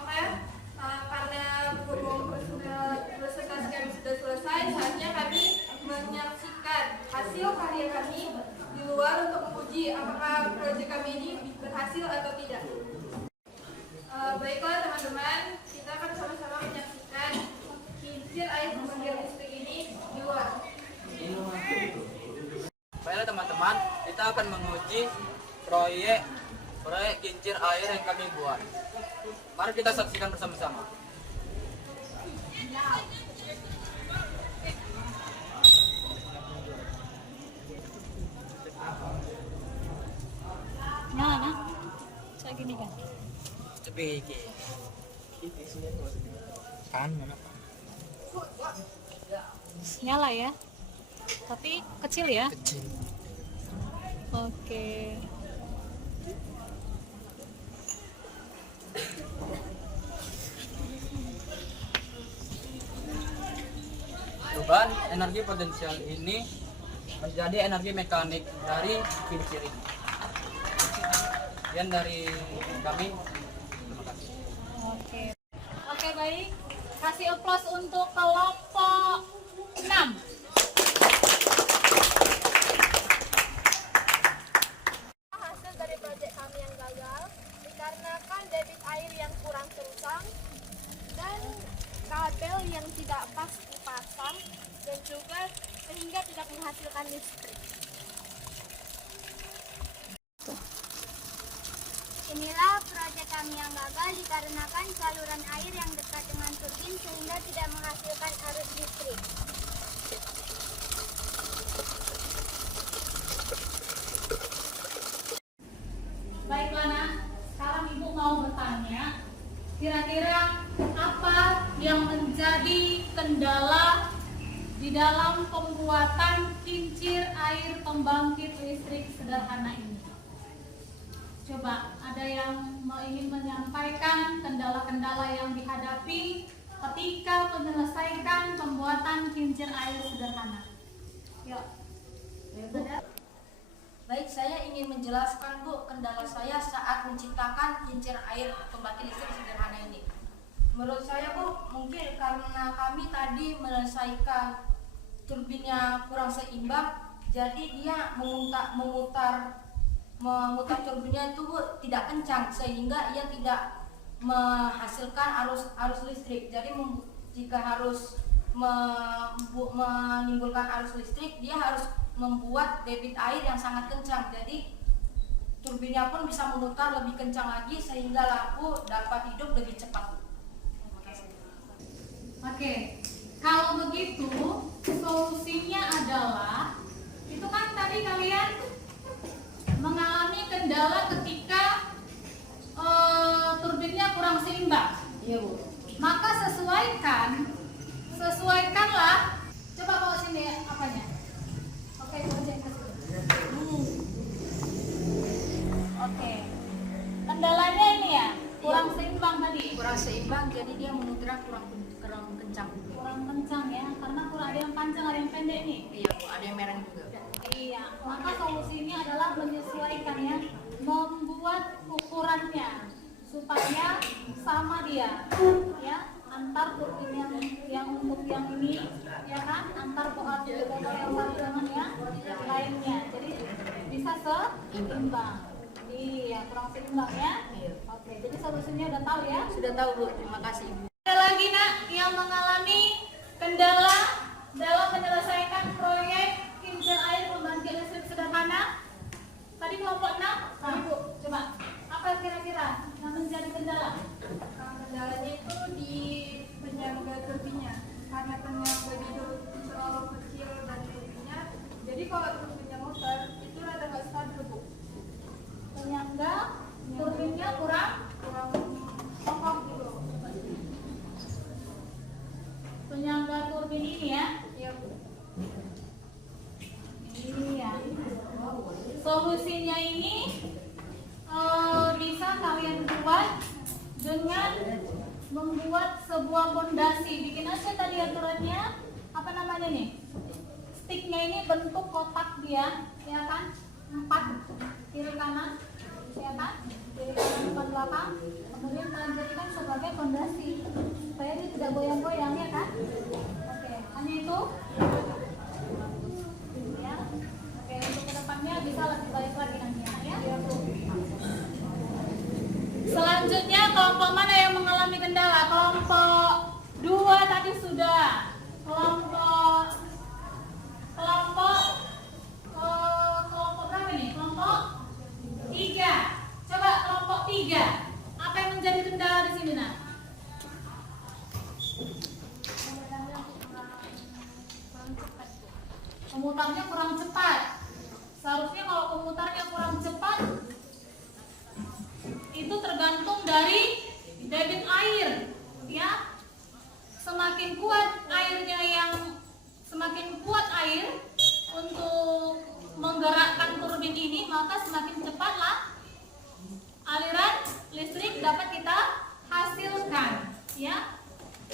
Oke, karena presentasi kami sudah selesai, saatnya kami menyaksikan hasil karya kami di luar untuk menguji apakah proyek kami ini berhasil atau tidak. Baiklah teman-teman, kita akan sama-sama menyaksikan kincir air pembangkit listrik ini di luar. Baiklah teman-teman, kita akan menguji proyek kincir air yang kami buat. Mari kita saksikan bersama-sama. Nyala nak? Saya gini kan. Tapi kan mana? Nyala ya. Tapi kecil ya. Kecil. Oke. Perubahan energi potensial ini menjadi energi mekanik dari kincir ini. Sekian dari kami. Terima kasih. Oke baik. Kasih aplaus untuk kelompok 6. Hasil dari proyek kami yang gagal dikarenakan debit air yang kurang kencang dan kabel yang tidak pas dipasang dan juga sehingga tidak menghasilkan listrik. Inilah proyek kami yang gagal dikarenakan saluran air yang dekat dengan turbin sehingga tidak menghasilkan arus listrik. Baiklah nak, sekarang ibu mau bertanya, kira-kira apa yang menjadi kendala di dalam pembuatan kincir air pembangkit listrik sederhana ini? Coba, ada yang ingin menyampaikan kendala-kendala yang dihadapi ketika menyelesaikan pembuatan kincir air sederhana? Yuk. Baik, saya ingin menjelaskan Bu kendala saya saat menciptakan kincir air pembangkit listrik sederhana ini. Menurut saya Bu, mungkin karena kami tadi menyelesaikan turbinnya kurang seimbang, jadi dia memutar turbinnya itu Bu tidak kencang sehingga ia tidak menghasilkan arus listrik. Jadi jika harus menimbulkan arus listrik, dia harus membuat debit air yang sangat kencang. Jadi turbinnya pun bisa memutar lebih kencang lagi sehingga lampu dapat hidup lebih cepat. Oke, kalau begitu solusinya adalah itu kan tadi kalian mengalami kendala ketika turbinnya kurang seimbang. Iya Bu. Maka sesuaikanlah. Coba bawa sini ya, apanya? Oke, kerjain ke sini. Oke. Kendalanya ini ya, kurang seimbang tadi. Kurang seimbang, jadi dia memutar kurang kencang. Kurang kencang ya, karena kurang ada yang panjang, ada yang pendek nih. Iya Bu, ada yang merah juga. Iya, maka solusinya adalah menyesuaikan ya, membuat ukurannya supaya sama dia, ya, antar turbin yang untuk yang ini, ya kan, antar botol yang satu dengan yang lainnya, jadi bisa seimbang. Iya, kurang seimbang ya. Oke, jadi solusinya udah tahu ya? Sudah tahu Bu, terima kasih Ibu. Ada lagi nak yang mengalami kendala dalam menyelesaikan proyek kincir air pembangkit listrik sederhana? Tadi kelompok 6, Ibu, coba apa kira-kira yang menjadi kendala? Kendalanya itu di penyangga turbinnya, karena penyangga itu terlalu kecil dan turbinnya, jadi kalau turbinnya muter itu rada nggak stabil Bu. Penyangga turbinnya kurang kokoh gitu. penyangga turbin ini ya. Iya Bu. Ini ya. Solusinya ini bisa kalian buat dengan membuat sebuah fondasi. Bikin aja tadi aturannya, apa namanya nih? Sticknya ini bentuk kotak dia, ya kan? 4 kiri kanan, ya kan? Kiri kanan depan belakang. Kemudian kalian jadikan sebagai fondasi supaya dia tidak goyang-goyang, ya kan? Oke, hanya itu. Ya. Oke, untuk kedepannya bisa lebih baik lagi nanti ya. Selanjutnya kelompok mana yang mengalami kendala? Kelompok 2 tadi sudah. Kelompok berapa nih? Kelompok 3. Coba kelompok 3. Apa yang menjadi kendala di sini, Nak? Pemutarnya kurang cepat. Seharusnya kalau pemutarnya kurang cepat itu tergantung dari debit air, ya. Semakin kuat air untuk menggerakkan turbin ini, maka semakin cepatlah aliran listrik dapat kita hasilkan, ya.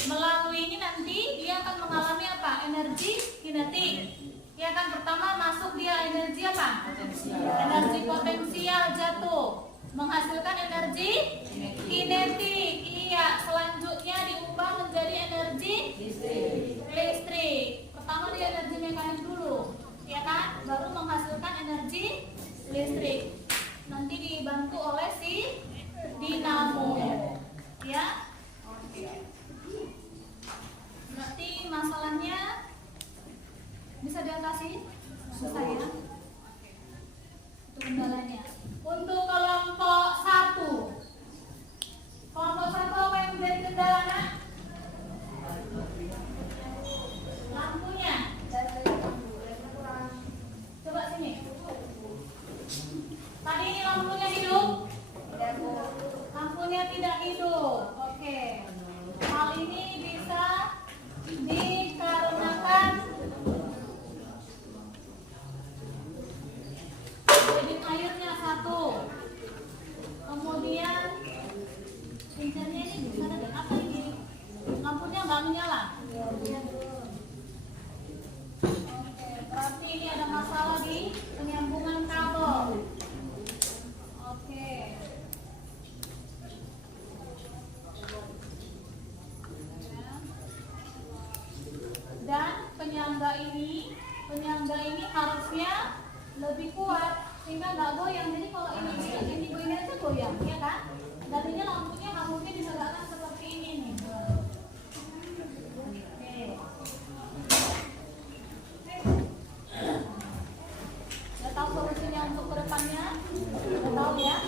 Melalui ini nanti dia akan mengalami apa? Energi kinetik. Ya kan, pertama masuk dia energi apa? Energi potensial jatuh, menghasilkan energi kinetik. Iya, selanjutnya diubah menjadi energi listrik. Pertama dia energi mekanik dulu, ya kan? Baru menghasilkan energi listrik. Nanti dibantu oleh si dinamo, ya. Berarti masalahnya bisa diatasi? Susah ya? Itu kendalanya. Untuk kelompok 1. Kelompok 1 apa yang menjadi kendala, Nak? Lampunya. Coba sini. Tadi ini lampunya hidup? Lampunya tidak hidup. Oke. Hal ini bisa dikarenakan debit airnya 1, kemudian kincirnya ini bisa ada apa ini? Lampunya nggak menyala. Oke, berarti ini ada masalah di penyambungan kabel. Oke. Dan penyangga ini harusnya lebih kuat sehingga nggak goyang. Jadi kalau ini goyang aja goyang, ya kan? Jadinya lampunya nggak mungkin ditegakkan seperti ini nih. Oke. Udah tahu solusinya untuk kedepannya? Udah tahu ya?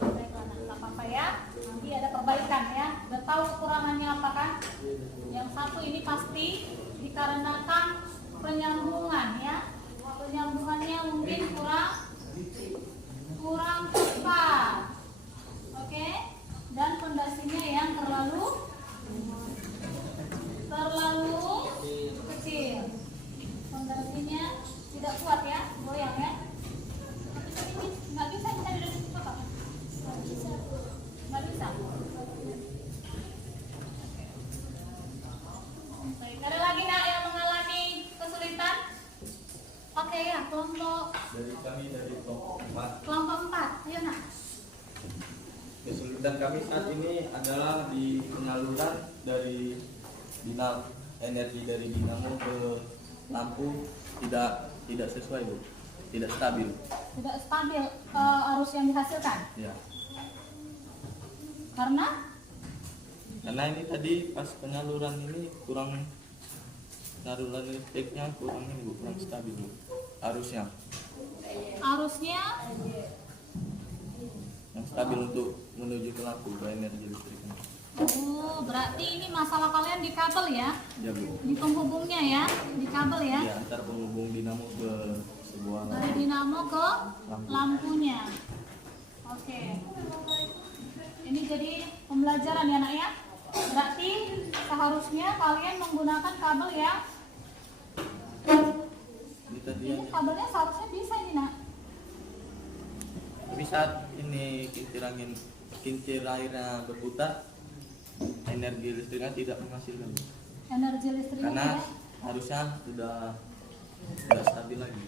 Nggak apa-apa ya. Nanti ada perbaikan ya. Udah tahu kekurangannya apa kan? Yang satu ini pasti dikarenakan penyambungan ya. Penyambungannya mungkin kurang cepat. Oke? Dan fondasinya yang terlalu kecil. Fondasinya tidak kuat ya, goyang ya. Nggak bisa kita dari situ Pak. Nggak bisa. Baik, ada lagi nak yang mengalami kesulitan? Oke ya, kelompok Dari kami dari kelompok 4. Kelompok 4, ayo Kegiatan kami saat ini adalah di penyaluran dari energi dari dinamo ke lampu tidak sesuai, Bu. Tidak stabil. Tidak stabil arus yang dihasilkan. Ya. Karena ini tadi pas penyaluran ini kurang, penyaluran listriknya kurang ini, Bu, kurang stabil, Bu. Arusnya yang stabil untuk menuju ke lampu ke energi listriknya. Oh, berarti ini masalah kalian di kabel ya? Ya, Bu. Di penghubungnya ya, di kabel ya? Ya, antar penghubung dinamo ke sebuah Dari dinamo ke lampunya. Oke. Ini jadi pembelajaran ya nak ya. Berarti seharusnya kalian menggunakan kabel ya. Ini kabelnya seharusnya bisa ini nak. Tapi saat ini kincir airnya berputar, energi listriknya tidak menghasilkan. Energi listriknya Karena ya? harusnya sudah stabil lagi.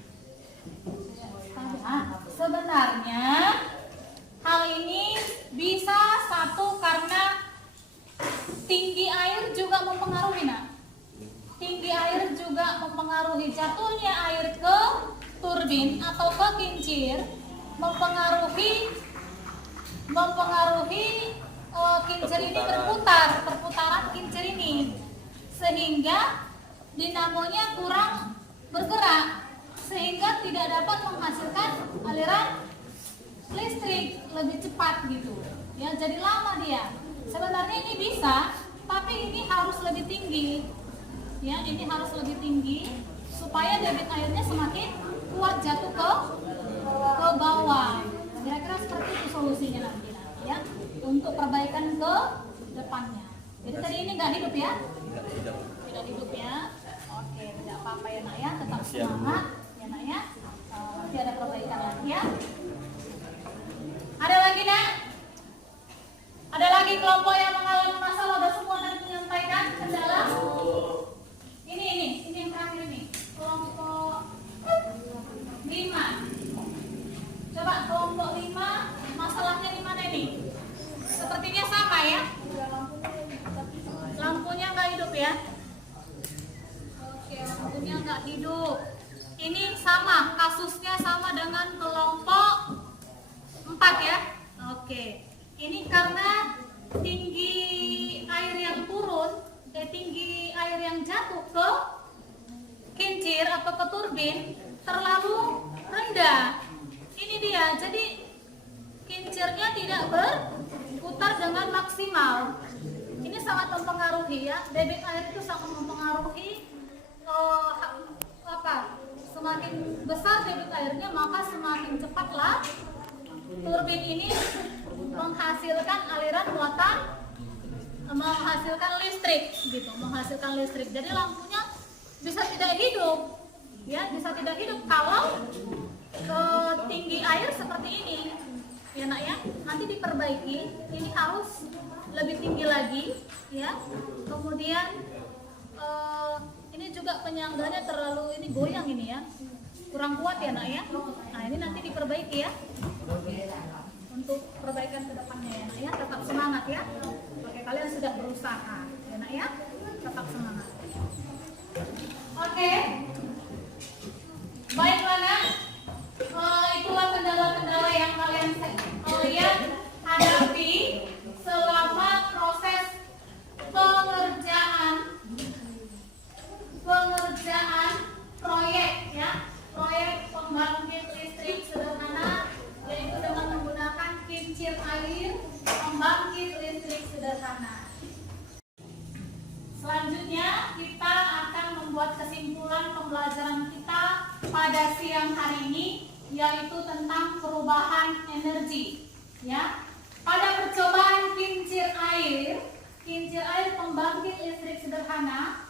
Sebenarnya hal ini bisa satu karena tinggi air juga mempengaruhi nak. Tinggi air juga mempengaruhi jatuhnya air ke turbin atau ke kincir, mempengaruhi kincir ini perputaran kincir ini, sehingga dinamonya kurang bergerak, sehingga tidak dapat menghasilkan aliran listrik lebih cepat gitu ya, jadi lama dia. Sebenarnya ini bisa, tapi ini harus lebih tinggi ya, ini harus lebih tinggi supaya debit airnya semakin kuat jatuh ke bawah. Kira-kira seperti itu solusinya nanti ya, untuk perbaikan ke depannya. Jadi tadi ini nggak hidup ya? Tidak hidup ya. Oke, tidak apa-apa ya nak ya, tetap semangat ya nak ya. Nanti ada perbaikan lagi ya. Ada lagi nak? Ada lagi kelompok yang mengalami masalah? Udah semua tadi menyampaikan kendala? Ini yang terakhir ini. Kelompok 5. Coba kelompok 5, masalahnya di mana ini? Sepertinya sama ya? Lampunya nggak hidup ya? Oke, lampunya nggak hidup. Ini sama, kasusnya sama dengan kelompok 4 ya? Oke, ini karena tinggi air yang turun, tinggi air yang jatuh ke kincir atau ke turbin terlalu rendah. Ini dia, jadi kincirnya tidak berputar dengan maksimal. Ini sangat mempengaruhi ya, debit air itu sangat mempengaruhi semakin besar debit airnya maka semakin cepatlah turbin ini menghasilkan aliran muatan, menghasilkan listrik gitu, menghasilkan listrik. Jadi lampunya bisa tidak hidup ya, bisa tidak hidup kalau tinggi air seperti ini ya nak ya. Nanti diperbaiki, ini harus lebih tinggi lagi ya. Kemudian ini juga penyangganya terlalu ini goyang ini ya, kurang kuat ya nak ya. Nah ini nanti diperbaiki ya. Untuk perbaikan ke depannya ya nak ya. Tetap semangat ya. Oke, kalian sudah berusaha ya nak ya. Tetap semangat. Oke. Baiklah nak. Itulah kendala-kendala yang kalian hadapi selama proses pengerjaan proyek ya, proyek pembangkit listrik sederhana, yaitu dengan menggunakan kincir air pembangkit listrik sederhana. Selanjutnya kita akan membuat kesimpulan pembelajaran kita pada siang hari ini, yaitu tentang perubahan energi ya. Pada percobaan kincir air pembangkit listrik sederhana,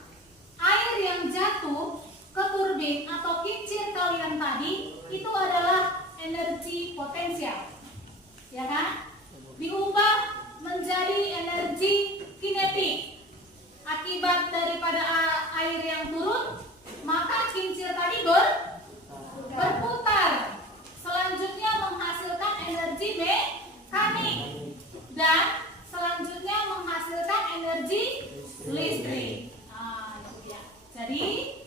air yang jatuh ke turbin atau kincir kalian tadi itu adalah energi potensial ya kan, diubah menjadi energi kinetik akibat daripada air yang turun, maka kincir tadi berputar, selanjutnya menghasilkan energi mekanik dan Jadi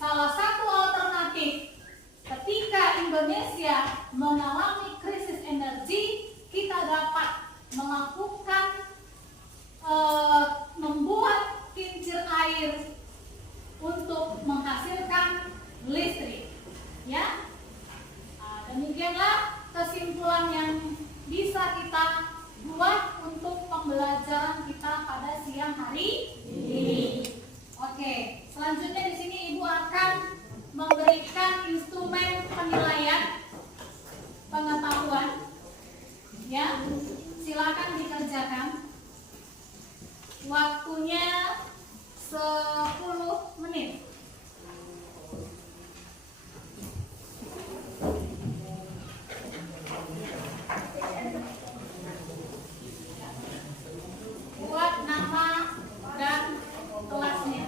salah satu alternatif ketika Indonesia mengalami krisis energi, kita dapat melakukan membuat kincir air untuk menghasilkan listrik. Ya, demikianlah kesimpulan yang bisa kita buat untuk pembelajaran kita pada siang hari ini. Oke, selanjutnya di sini Ibu akan memberikan instrumen penilaian pengetahuan. Ya, silakan dikerjakan. Waktunya 10 menit. Buat nama dan kelasnya.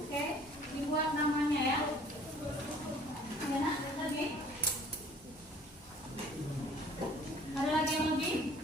Oke, dibuat namanya ya. Ya nak, lagi. Ada lagi yang lebih?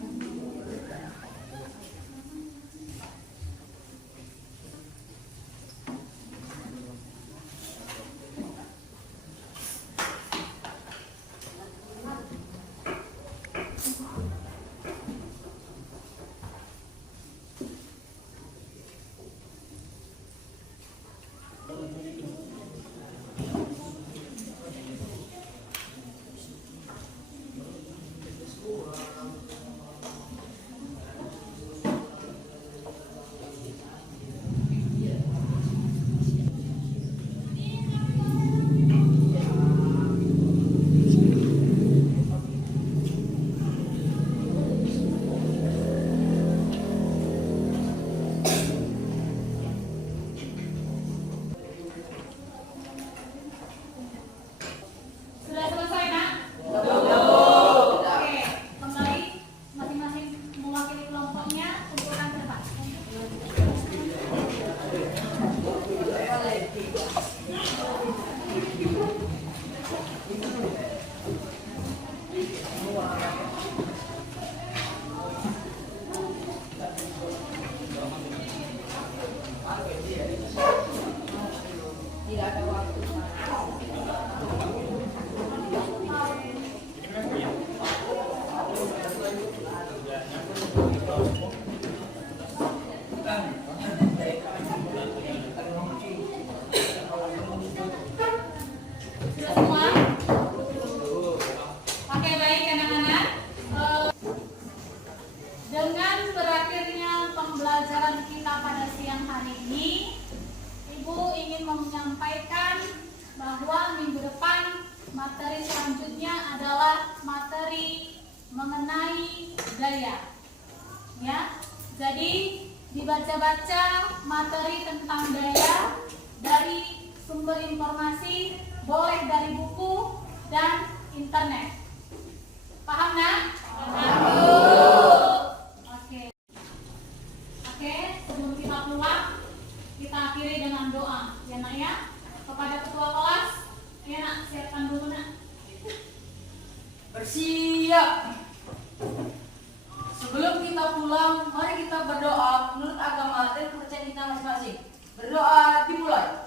Sudah selesai nak? Oke, kembali masing-masing mewakili kelompoknya kumpulkan kertas. Sudah semua? Oke, baik anak-anak. Dengan berakhirnya pembelajaran kita pada siang hari ini, Ibu ingin menyampaikan bahwa minggu depan materi selanjutnya adalah materi mengenai gaya. Ya, jadi dibaca-baca materi tentang gaya dari sumber informasi, boleh dari buku dan internet. Paham nak? Oke. Oke, sebelum kita pulang, kita akhiri dengan doa, ya nak ya. Kepada ketua kelas, ya nak, siapkan dulu nak. Bersiap. Sebelum kita pulang, mari kita berdoa menurut agama dan kepercayaan kita masing-masing. Berdoa dimulai.